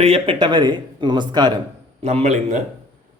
പ്രിയപ്പെട്ടവരെ നമസ്കാരം. നമ്മൾ ഇന്ന്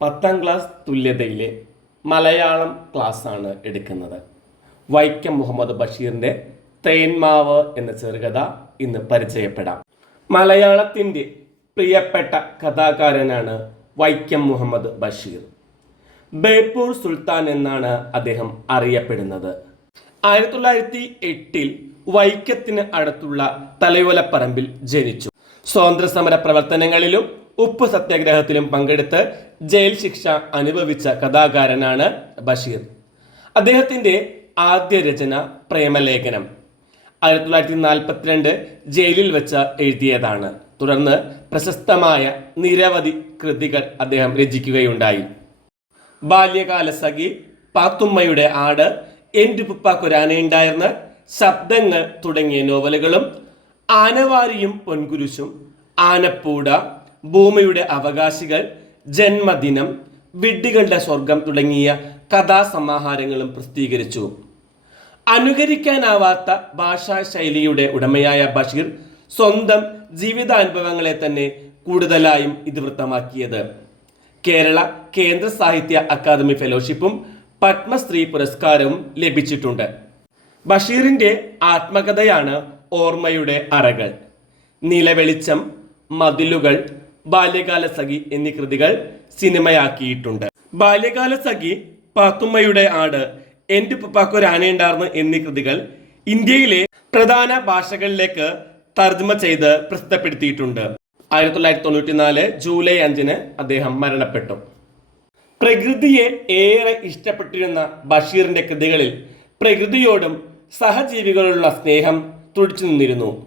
പത്താം ക്ലാസ് തുല്യതയിലെ മലയാളം ക്ലാസ്സാണ് എടുക്കുന്നത്. വൈക്കം മുഹമ്മദ് ബഷീറിന്റെ തേന്മാവ് എന്ന ചെറുകഥ ഇന്ന് പരിചയപ്പെടാം. മലയാളത്തിന്റെ പ്രിയപ്പെട്ട കഥാകാരനാണ് വൈക്കം മുഹമ്മദ് ബഷീർ. ബേപ്പൂർ സുൽത്താൻ എന്നാണ് അദ്ദേഹം അറിയപ്പെടുന്നത്. ആയിരത്തി തൊള്ളായിരത്തി എട്ടിൽ വൈക്കത്തിന് അടുത്തുള്ള തലയോലപ്പറമ്പിൽ ജനിച്ചു. സ്വാതന്ത്ര്യ സമര പ്രവർത്തനങ്ങളിലും ഉപ്പ് സത്യാഗ്രഹത്തിലും പങ്കെടുത്ത് ജയിൽ ശിക്ഷ അനുഭവിച്ച കഥാകാരനാണ് ബഷീർ. അദ്ദേഹത്തിന്റെ ആദ്യ രചന പ്രേമലേഖനം ആയിരത്തി തൊള്ളായിരത്തി നാൽപ്പത്തിരണ്ട് ജയിലിൽ വെച്ച് എഴുതിയതാണ്. തുടർന്ന് പ്രശസ്തമായ നിരവധി കൃതികൾ അദ്ദേഹം രചിക്കുകയുണ്ടായി. ബാല്യകാല സഖി പാത്തുമ്മയുടെ ആട് എന്റെ ഉപ്പാക്കൊരാനയുണ്ടായിരുന്ന ശബ്ദങ്ങൾ തുടങ്ങിയ നോവലുകളും ആനവാരിയും പൊൻകുരിശും ആനപ്പൂട ഭൂമിയുടെ അവകാശികൾ ജന്മദിനം വിഡ്ഢികളുടെ സ്വർഗം തുടങ്ങിയ കഥാസമാഹാരങ്ങളും പ്രസിദ്ധീകരിച്ചു. അനുകരിക്കാനാവാത്ത ഭാഷാ ശൈലിയുടെ ഉടമയായ ബഷീർ സ്വന്തം ജീവിതാനുഭവങ്ങളെ തന്നെ കൂടുതലായും ഇതിവൃത്തമാക്കിയത് കേരള കേന്ദ്ര സാഹിത്യ അക്കാദമി ഫെലോഷിപ്പും പത്മശ്രീ പുരസ്കാരവും ലഭിച്ചിട്ടുണ്ട്. ബഷീറിന്റെ ആത്മകഥയാണ് ഓർമ്മയുടെ അറകൾ നിലവെളിച്ചം മതിലുകൾ ബാല്യകാല സഖി എന്നീ കൃതികൾ സിനിമയാക്കിയിട്ടുണ്ട്. ബാല്യകാല സഖി പാത്തുമ്മയുടെ ആട് എന്റെ രാനയുണ്ടായിരുന്നു എന്നീ കൃതികൾ ഇന്ത്യയിലെ പ്രധാന ഭാഷകളിലേക്ക് തർജ്മ ചെയ്ത് പ്രസിദ്ധപ്പെടുത്തിയിട്ടുണ്ട്. ആയിരത്തി തൊള്ളായിരത്തി തൊണ്ണൂറ്റി നാല് ജൂലൈ അഞ്ചിന് അദ്ദേഹം മരണപ്പെട്ടു. പ്രകൃതിയെ ഏറെ ഇഷ്ടപ്പെട്ടിരുന്ന ബഷീറിന്റെ കൃതികളിൽ പ്രകൃതിയോടും സഹജീവികളോടുള്ള സ്നേഹം തുടിച്ചു നിന്നിരുന്നു.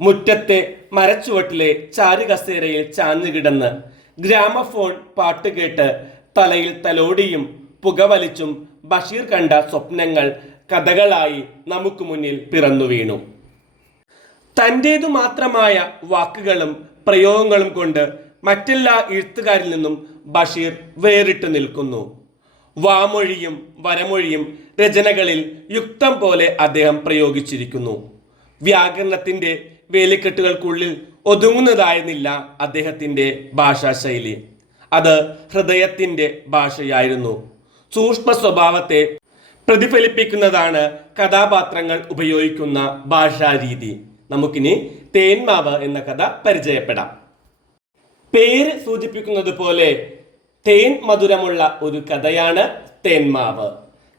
മുറ്റത്തെ മരച്ചുവട്ടിലെ ചാരുകസേരയിൽ ചാഞ്ഞുകിടന്ന് ഗ്രാമഫോൺ പാട്ട് കേട്ട് തലയിൽ തലോടിയും പുകവലിച്ചും ബഷീർ കണ്ട സ്വപ്നങ്ങൾ കഥകളായി നമുക്ക് മുന്നിൽ പിറന്നു വീണു. തന്റേതു മാത്രമായ വാക്കുകളും പ്രയോഗങ്ങളും കൊണ്ട് മറ്റെല്ലാ എഴുത്തുകാരിൽ നിന്നും ബഷീർ വേറിട്ട് നിൽക്കുന്നു. വാമൊഴിയും വരമൊഴിയും രചനകളിൽ യുക്തം പോലെ അദ്ദേഹം പ്രയോഗിച്ചിരിക്കുന്നു. വ്യാകരണത്തിന്റെ വേലിക്കെട്ടുകൾക്കുള്ളിൽ ഒതുങ്ങുന്നതായിരുന്നില്ല അദ്ദേഹത്തിന്റെ ഭാഷാശൈലി. അത് ഹൃദയത്തിന്റെ ഭാഷയായിരുന്നു. സൂക്ഷ്മ സ്വഭാവത്തെ പ്രതിഫലിപ്പിക്കുന്നതാണ് കഥാപാത്രങ്ങൾ ഉപയോഗിക്കുന്ന ഭാഷാരീതി. നമുക്കിനി തേന്മാവ് എന്ന കഥ പരിചയപ്പെടാം. പേര് സൂചിപ്പിക്കുന്നത് പോലെ തേൻ മധുരമുള്ള ഒരു കഥയാണ് തേന്മാവ്.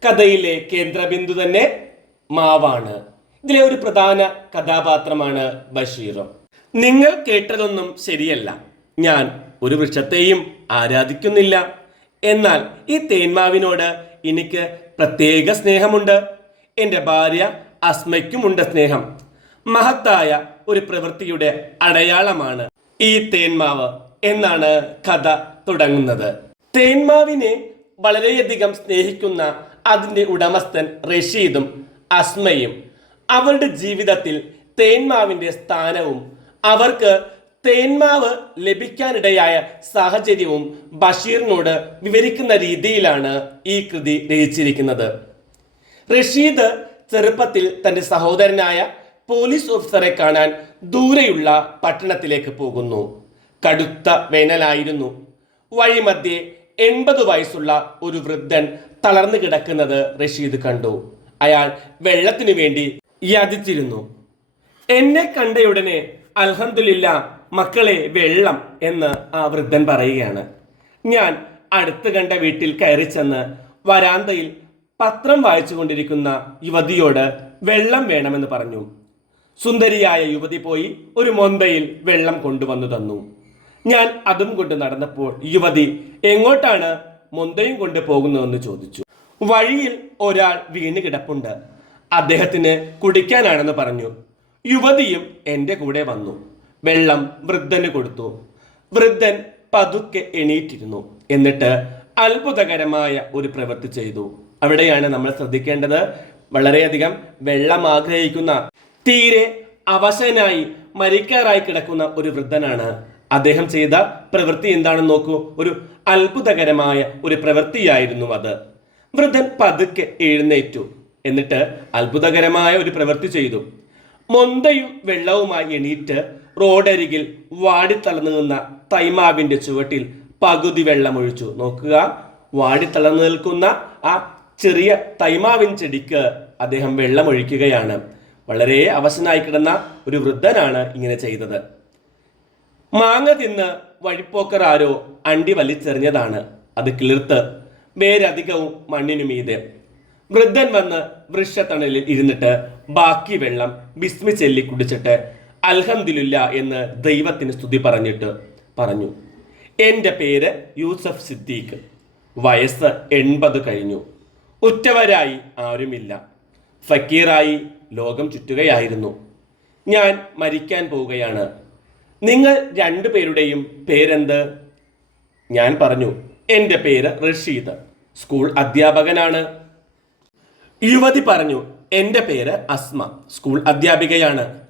കഥയിലെ കേന്ദ്രബിന്ദു തന്നെ മാവാണ്. ഇതിലെ ഒരു പ്രധാന കഥാപാത്രമാണ് ബഷീറും. നിങ്ങൾ കേട്ടതൊന്നും ശരിയല്ല. ഞാൻ ഒരു വൃക്ഷത്തെയും ആരാധിക്കുന്നില്ല. എന്നാൽ ഈ തേന്മാവിനോട് എനിക്ക് പ്രത്യേക സ്നേഹമുണ്ട്. എന്റെ ഭാര്യ അസ്മയ്ക്കുമുണ്ട് സ്നേഹം. മഹത്തായ ഒരു പ്രവൃത്തിയുടെ അടയാളമാണ് ഈ തേന്മാവ് എന്നാണ് കഥ തുടങ്ങുന്നത്. തേന്മാവിനെ വളരെയധികം സ്നേഹിക്കുന്ന അതിന്റെ ഉടമസ്ഥൻ റഷീദും അസ്മയും അവരുടെ ജീവിതത്തിൽ തേന്മാവിന്റെ സ്ഥാനവും അവർക്ക് തേന്മാവ് ലഭിക്കാനിടയായ സാഹചര്യവും ബഷീറിനോട് വിവരിക്കുന്ന രീതിയിലാണ് ഈ കൃതി രചിച്ചിരിക്കുന്നത്. റഷീദ് ചെറുപ്പത്തിൽ തന്റെ സഹോദരനായ പോലീസ് ഓഫീസറെ കാണാൻ ദൂരെയുള്ള പട്ടണത്തിലേക്ക് പോകുന്നു. കടുത്ത വേനലായിരുന്നു. വഴിമധ്യേ എൺപത് വയസ്സുള്ള ഒരു വൃദ്ധൻ തളർന്നു കിടക്കുന്നത് റഷീദ് കണ്ടു. അയാൾ വെള്ളത്തിനു വേണ്ടി യാചിച്ചിരുന്നു. എന്നെ കണ്ടയുടനെ അൽഹന്ദില്ല മക്കളെ വെള്ളം എന്ന് ആ വൃദ്ധൻ പറയുകയാണ്. ഞാൻ അടുത്ത് കണ്ട വീട്ടിൽ കയറി ചെന്ന് വരാന്തയിൽ പത്രം വായിച്ചു കൊണ്ടിരിക്കുന്ന യുവതിയോട് വെള്ളം വേണമെന്ന് പറഞ്ഞു. സുന്ദരിയായ യുവതി പോയി ഒരു മൊന്തയിൽ വെള്ളം കൊണ്ടുവന്നു തന്നു. ഞാൻ അതും കൊണ്ട് നടന്നപ്പോൾ യുവതി എങ്ങോട്ടാണ് മൊന്തയും കൊണ്ട് പോകുന്നതെന്ന് ചോദിച്ചു. വഴിയിൽ ഒരാൾ വീണ് കിടപ്പുണ്ട്. അദ്ദേഹത്തിന് കുടിക്കാനാണെന്ന് പറഞ്ഞു. യുവതിയും എന്റെ കൂടെ വന്നു. വെള്ളം വൃദ്ധന് കൊടുത്തു. വൃദ്ധൻ പതുക്കെ എണീറ്റിരുന്നു. എന്നിട്ട് അത്ഭുതകരമായ ഒരു പ്രവൃത്തി ചെയ്തു. അവിടെയാണ് നമ്മൾ ശ്രദ്ധിക്കേണ്ടത്. വളരെയധികം വെള്ളം ആഗ്രഹിക്കുന്ന തീരെ അവശനായി മരിക്കാറായി കിടക്കുന്ന ഒരു വൃദ്ധനാണ്. അദ്ദേഹം ചെയ്ത പ്രവൃത്തി എന്താണെന്ന് നോക്കൂ. ഒരു അത്ഭുതകരമായ ഒരു പ്രവൃത്തിയായിരുന്നു അത്. വൃദ്ധൻ പതുക്കെ എഴുന്നേറ്റു. എന്നിട്ട് അത്ഭുതകരമായ ഒരു പ്രവൃത്തി ചെയ്തു. മൊന്തയും വെള്ളവുമായി എണീറ്റ് റോഡരികിൽ വാടിത്തളർന്നു നിന്ന തൈമാവിന്റെ ചുവട്ടിൽ പകുതി വെള്ളമൊഴിച്ചു. നോക്കുക വാടിത്തളർന്നു നിൽക്കുന്ന ആ ചെറിയ തൈമാവിൻ ചെടിക്ക് അദ്ദേഹം വെള്ളമൊഴിക്കുകയാണ്. വളരെ അവശനായി കിടന്ന ഒരു വൃദ്ധനാണ് ഇങ്ങനെ ചെയ്തത്. മാങ്ങ തിന്ന് വഴിപ്പോക്കർ ആരോ അണ്ടി വലിച്ചെറിഞ്ഞതാണ്. അത് കിളിർത്ത് വേരധികവും മണ്ണിനു മീതെ. വൃദ്ധൻ വന്ന് വൃക്ഷത്തണലിൽ ഇരുന്നിട്ട് ബാക്കി വെള്ളം ബിസ്മി ചെല്ലി കുടിച്ചിട്ട് അൽഹന്ദില്ല എന്ന് ദൈവത്തിന് സ്തുതി പറഞ്ഞിട്ട് പറഞ്ഞു. എന്റെ പേര് യൂസഫ് സിദ്ദീഖ്. വയസ്സ് എൺപത് കഴിഞ്ഞു. ഉറ്റവരായി ആരുമില്ല. ഫക്കീറായി ലോകം ചുറ്റുകയായിരുന്നു. ഞാൻ മരിക്കാൻ പോവുകയാണ്. നിങ്ങൾ രണ്ടുപേരുടെയും പേരെന്ത്? ഞാൻ പറഞ്ഞു. എന്റെ പേര് റഷീദ്. സ്കൂൾ അധ്യാപകനാണ്. യുവതി പറഞ്ഞു എന്റെ പേര് അസ്മ സ്കൂൾ അധ്യാപികയാണ്.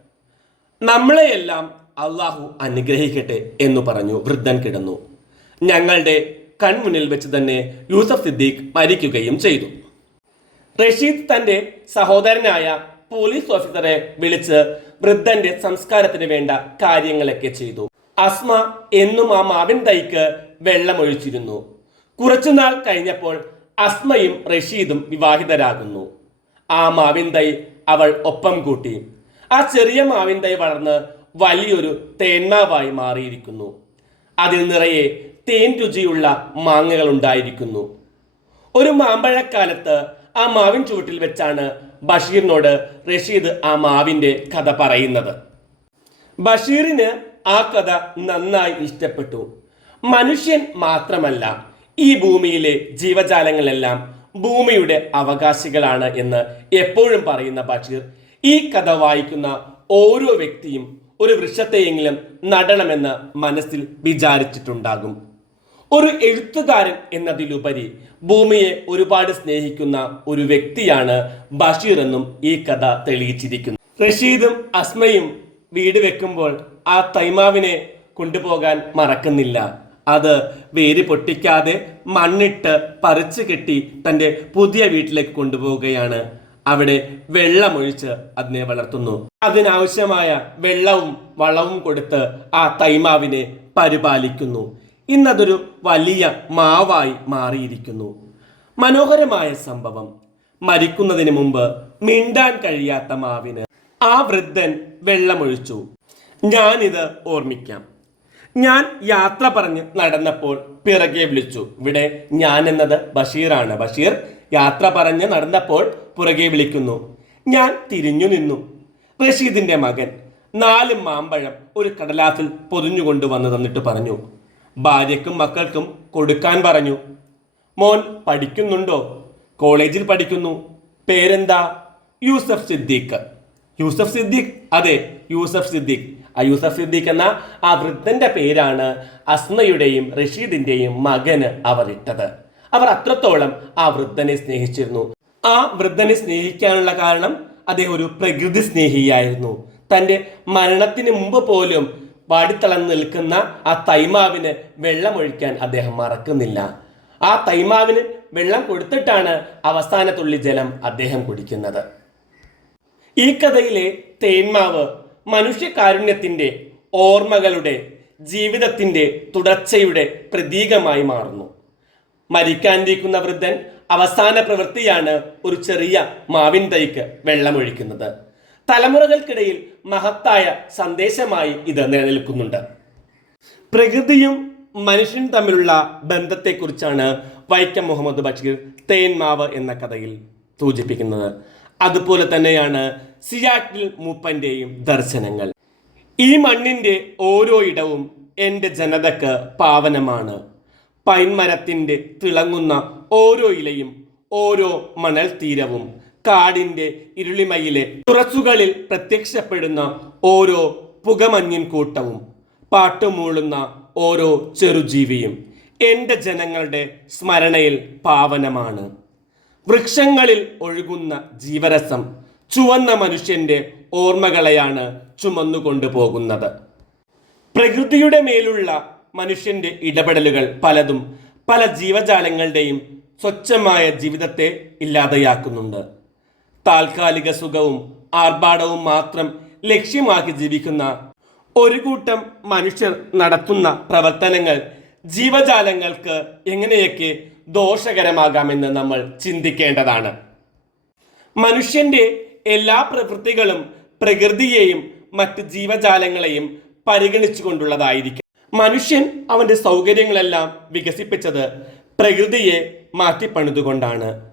നമ്മളെയെല്ലാം അള്ളാഹു അനുഗ്രഹിക്കട്ടെ എന്ന് പറഞ്ഞു വൃദ്ധൻ കിടന്നു. ഞങ്ങളുടെ കൺമുന്നിൽ വെച്ച് തന്നെ യൂസഫ് സിദ്ദീഖ് മരിക്കുകയും ചെയ്തു. റഷീദ് തന്റെ സഹോദരനായ പോലീസ് ഓഫീസറെ വിളിച്ച് വൃദ്ധന്റെ സംസ്കാരത്തിന് വേണ്ട കാര്യങ്ങളൊക്കെ ചെയ്തു. അസ്മ എന്നും ആ മാവിൻ തൈക്ക് വെള്ളമൊഴിച്ചിരുന്നു കുറച്ചുനാൾ കഴിഞ്ഞപ്പോൾ അസ്മയും റഷീദും വിവാഹിതരാകുന്നു. ആ മാവിന്തൈ അവൾ ഒപ്പം കൂട്ടി. ആ ചെറിയ മാവിന്തൈ വളർന്ന് വലിയൊരു തേന്മാവായി മാറിയിരിക്കുന്നു. അതിൽ നിറയെ തേൻ രുചിയുള്ള മാങ്ങകൾ ഉണ്ടായിരിക്കുന്നു. ഒരു മാമ്പഴക്കാലത്ത് ആ മാവിൻ ചുവട്ടിൽ വെച്ചാണ് ബഷീറിനോട് റഷീദ് ആ മാവിന്റെ കഥ പറയുന്നത്. ബഷീറിന് ആ കഥ നന്നായി ഇഷ്ടപ്പെട്ടു. മനുഷ്യൻ മാത്രമല്ല ഈ ഭൂമിയിലെ ജീവജാലങ്ങളെല്ലാം ഭൂമിയുടെ അവകാശികളാണ് എന്ന് എപ്പോഴും പറയുന്ന ബഷീർ. ഈ കഥ വായിക്കുന്ന ഓരോ വ്യക്തിയും ഒരു വൃക്ഷത്തെയെങ്കിലും നടണമെന്ന് മനസ്സിൽ വിചാരിച്ചിട്ടുണ്ടാകും. ഒരു എഴുത്തുകാരൻ എന്നതിലുപരി ഭൂമിയെ ഒരുപാട് സ്നേഹിക്കുന്ന ഒരു വ്യക്തിയാണ് ബഷീർ എന്നും ഈ കഥ തെളിയിച്ചിരിക്കുന്നു. റഷീദും അസ്മയും വീട് വെക്കുമ്പോൾ ആ തൈമാവിനെ കൊണ്ടുപോകാൻ മറക്കുന്നില്ല. അത് വേര് പൊട്ടിക്കാതെ മണ്ണിട്ട് പറിച്ചു കെട്ടി തന്റെ പുതിയ വീട്ടിലേക്ക് കൊണ്ടുപോവുകയാണ്. അവിടെ വെള്ളമൊഴിച്ച് അതിനെ വളർത്തുന്നു. അതിനാവശ്യമായ വെള്ളവും വളവും കൊടുത്ത് ആ തൈമാവിനെ പരിപാലിക്കുന്നു. ഇന്നതൊരു വലിയ മാവായി മാറിയിരിക്കുന്നു. മനോഹരമായ സംഭവം. മരിക്കുന്നതിന് മുമ്പ് മിണ്ടാൻ കഴിയാത്ത മാവിന് ആ വൃദ്ധൻ വെള്ളമൊഴിച്ചു. ഞാനിത് ഓർമ്മിക്കാം. ഞാൻ യാത്ര പറഞ്ഞ് നടന്നപ്പോൾ പിറകെ വിളിച്ചു. ഇവിടെ ഞാൻ എന്നത് ബഷീറാണ്. ബഷീർ യാത്ര പറഞ്ഞ് നടന്നപ്പോൾ പുറകെ വിളിക്കുന്നു. ഞാൻ തിരിഞ്ഞു നിന്നു. റഷീദിന്റെ മകൻ നാല് മാമ്പഴം ഒരു കടലാസിൽ പൊതിഞ്ഞുകൊണ്ട് വന്ന് തന്നിട്ട് പറഞ്ഞു. ഭാര്യക്കും മക്കൾക്കും കൊടുക്കാൻ പറഞ്ഞു. മോൻ പഠിക്കുന്നുണ്ടോ? കോളേജിൽ പഠിക്കുന്നു. പേരെന്താ? യൂസഫ് സിദ്ദീഖ്. യൂസഫ് സിദ്ദീഖ്? അതെ യൂസഫ് സിദ്ദീഖ്. ആ യൂസഫ് സിദ്ദീഖ് എന്ന ആ വൃദ്ധന്റെ പേരാണ് അസ്മയുടെയും റഷീദിന്റെയും മകന് അവർ ഇട്ടത്. അവർ അത്രത്തോളം ആ വൃദ്ധനെ സ്നേഹിച്ചിരുന്നു. ആ വൃദ്ധനെ സ്നേഹിക്കാനുള്ള കാരണം അദ്ദേഹം ഒരു പ്രകൃതി സ്നേഹിയായിരുന്നു. തന്റെ മരണത്തിന് മുമ്പ് പോലും വാടിത്തളർന്ന് നിൽക്കുന്ന ആ തൈമാവിന് വെള്ളമൊഴിക്കാൻ അദ്ദേഹം മറക്കുന്നില്ല. ആ തൈമാവിന് വെള്ളം കൊടുത്തിട്ടാണ് അവസാന തുള്ളി ജലം അദ്ദേഹം കുടിക്കുന്നത്. ഈ കഥയിലെ തേന്മാവ് മനുഷ്യകാരുണ്യത്തിന്റെ ഓർമ്മകളുടെ ജീവിതത്തിന്റെ തുടർച്ചയുടെ പ്രതീകമായി മാറുന്നു. മരിക്കാനിരിക്കുന്ന വൃദ്ധൻ അവസാന പ്രവൃത്തിയാണ് ഒരു ചെറിയ മാവിൻ തൈക്ക് വെള്ളമൊഴിക്കുന്നത്. തലമുറകൾക്കിടയിൽ മഹത്തായ സന്ദേശമായി ഇത് നിലനിൽക്കുന്നുണ്ട്. പ്രകൃതിയും മനുഷ്യനും തമ്മിലുള്ള ബന്ധത്തെക്കുറിച്ചാണ് വൈക്കം മുഹമ്മദ് ബഷീർ തേൻമാവ് എന്ന കഥയിൽ സൂചിപ്പിക്കുന്നത്. അതുപോലെ തന്നെയാണ് സിയാറ്റിൽ മൂപ്പന്റെയും ദർശനങ്ങൾ. ഈ മണ്ണിന്റെ ഓരോ ഇടവും എന്റെ ജനതക്ക് പാവനമാണ്. പൈൻമരത്തിന്റെ തിളങ്ങുന്ന ഓരോ ഇലയും ഓരോ മണൽ തീരവും കാടിന്റെ ഇരുളിമയിലെ തുറച്ചുകളിൽ പ്രത്യക്ഷപ്പെടുന്ന ഓരോ പുകമഞ്ഞിൻ കൂട്ടവും പാട്ടുമൂളുന്ന ഓരോ ചെറുജീവിയും എന്റെ ജനങ്ങളുടെ സ്മരണയിൽ പാവനമാണ്. വൃക്ഷങ്ങളിൽ ഒഴുകുന്ന ജീവരസം ചുവന്ന മനുഷ്യന്റെ ഓർമ്മകളെയാണ് ചുമന്നുകൊണ്ടു പോകുന്നത് പ്രകൃതിയുടെ മേലുള്ള മനുഷ്യന്റെ ഇടപെടലുകൾ പലതും പല ജീവജാലങ്ങളുടെയും സ്വച്ഛമായ ജീവിതത്തെ ഇല്ലാതെയാക്കുന്നുണ്ട്. താൽക്കാലിക സുഖവും ആർഭാടവും മാത്രം ലക്ഷ്യമാക്കി ജീവിക്കുന്ന ഒരു കൂട്ടം മനുഷ്യർ നടത്തുന്ന പ്രവർത്തനങ്ങൾ ജീവജാലങ്ങൾക്ക് എങ്ങനെയൊക്കെ ദോഷകരമാകാമെന്ന് നമ്മൾ ചിന്തിക്കേണ്ടതാണ്. മനുഷ്യന്റെ എല്ലാ പ്രവൃത്തികളും പ്രകൃതിയെയും മറ്റ് ജീവജാലങ്ങളെയും പരിഗണിച്ചുകൊണ്ടുള്ളതായിരിക്കും. മനുഷ്യൻ അവന്റെ സൗകര്യങ്ങളെല്ലാം വികസിപ്പിച്ചത് പ്രകൃതിയെ മാറ്റിപ്പണിതുകൊണ്ടാണ്.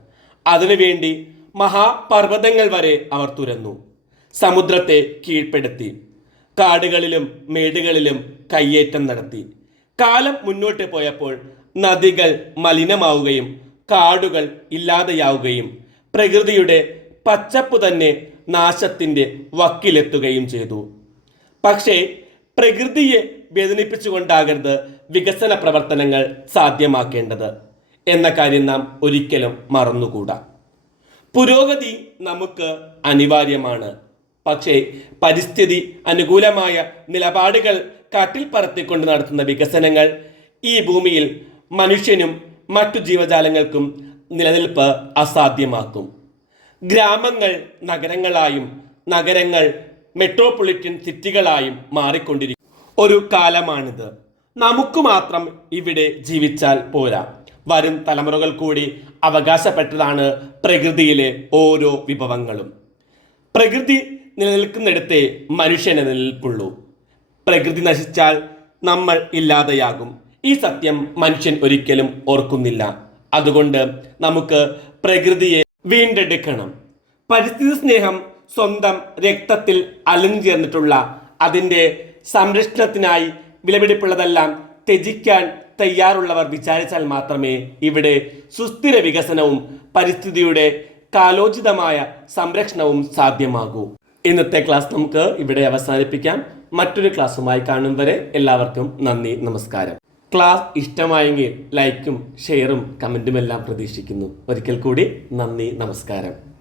അതിനുവേണ്ടി മഹാപർവതങ്ങൾ വരെ അവർ തുരന്നു. സമുദ്രത്തെ കീഴ്പ്പെടുത്തി. കാടുകളിലും മേടുകളിലും കയ്യേറ്റം നടത്തി. കാലം മുന്നോട്ട് പോയപ്പോൾ നദികൾ മലിനമാവുകയും കാടുകൾ ഇല്ലാതെയാവുകയും പ്രകൃതിയുടെ പച്ചപ്പ് തന്നെ നാശത്തിന്റെ വക്കിലെത്തുകയും ചെയ്തു. പക്ഷേ പ്രകൃതിയെ വേദനിപ്പിച്ചുകൊണ്ടാകരുത് വികസന പ്രവർത്തനങ്ങൾ സാധ്യമാക്കേണ്ടത് എന്ന കാര്യം നാം ഒരിക്കലും മറന്നുകൂടാ. പുരോഗതി നമുക്ക് അനിവാര്യമാണ്. പക്ഷേ പരിസ്ഥിതി അനുകൂലമായ നിലപാടുകൾ കാറ്റിൽ പറത്തിക്കൊണ്ട് നടത്തുന്ന വികസനങ്ങൾ ഈ ഭൂമിയിൽ മനുഷ്യനും മറ്റു ജീവജാലങ്ങൾക്കും നിലനിൽപ്പ് അസാധ്യമാക്കും. ഗ്രാമങ്ങൾ നഗരങ്ങളായും നഗരങ്ങൾ മെട്രോപൊളിറ്റൻ സിറ്റികളായും മാറിക്കൊണ്ടിരിക്കും. ഒരു കാലമാണിത്. നമുക്ക് മാത്രം ഇവിടെ ജീവിച്ചാൽ പോരാ. വരും തലമുറകൾ കൂടി അവകാശപ്പെട്ടതാണ് പ്രകൃതിയിലെ ഓരോ വിഭവങ്ങളും. പ്രകൃതി നിലനിൽക്കുന്നിടത്തെ മനുഷ്യനെ നിലനിൽപ്പുള്ളൂ. പ്രകൃതി നശിച്ചാൽ നമ്മൾ ഇല്ലാതെയാകും. ഈ സത്യം മനുഷ്യൻ ഒരിക്കലും ഓർക്കുന്നില്ല. അതുകൊണ്ട് നമുക്ക് പ്രകൃതിയെ വീണ്ടെടുക്കണം. പരിസ്ഥിതി സ്നേഹം സ്വന്തം രക്തത്തിൽ അലഞ്ഞു അലിഞ്ഞുചേർന്നിട്ടുള്ള അതിന്റെ സംരക്ഷണത്തിനായി വിലപിടിപ്പുള്ളതെല്ലാം ത്യജിക്കാൻ തയ്യാറുള്ളവർ വിചാരിച്ചാൽ മാത്രമേ ഇവിടെ സുസ്ഥിര വികസനവും പരിസ്ഥിതിയുടെ കാലോചിതമായ സംരക്ഷണവും സാധ്യമാകൂ. ഇന്നത്തെ ക്ലാസ് നമുക്ക് ഇവിടെ അവസാനിപ്പിക്കാം. മറ്റൊരു ക്ലാസ്സുമായി കാണും വരെ എല്ലാവർക്കും നന്ദി നമസ്കാരം. ക്ലാസ് ഇഷ്ടമായെങ്കിൽ ലൈക്കും ഷെയറും കമന്റുമെല്ലാം പ്രതീക്ഷിക്കുന്നു. ഒരിക്കൽ കൂടി നന്ദി നമസ്കാരം.